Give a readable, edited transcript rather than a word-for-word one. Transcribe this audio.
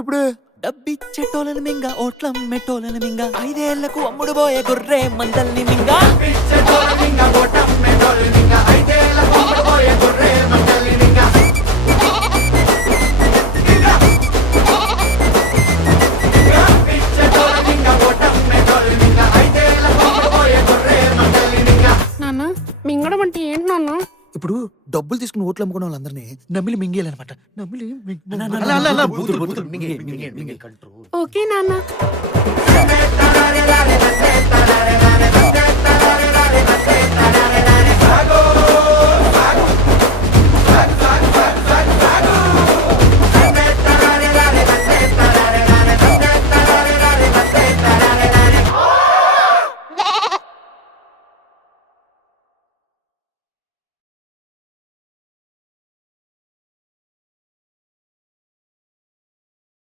ఇప్పుడు డబ్బిచ్చేటోళ్ళని మింగ ఓట్లం మెట్టోళ్ళని మింగ 5 ఏళ్లకు అమ్ముడు పోయే గొర్రె మందల్ని మింగ నాన్న మింగడం అంటే ఏంటి నాన్న? ఇప్పుడు డబ్బులు తీసుకుని ఓట్లు అమ్ముకున్న వాళ్ళందరినీ నమ్మిలి మింగేయాలన్నమాట. నమ్మిలి ఓకే నాన్న.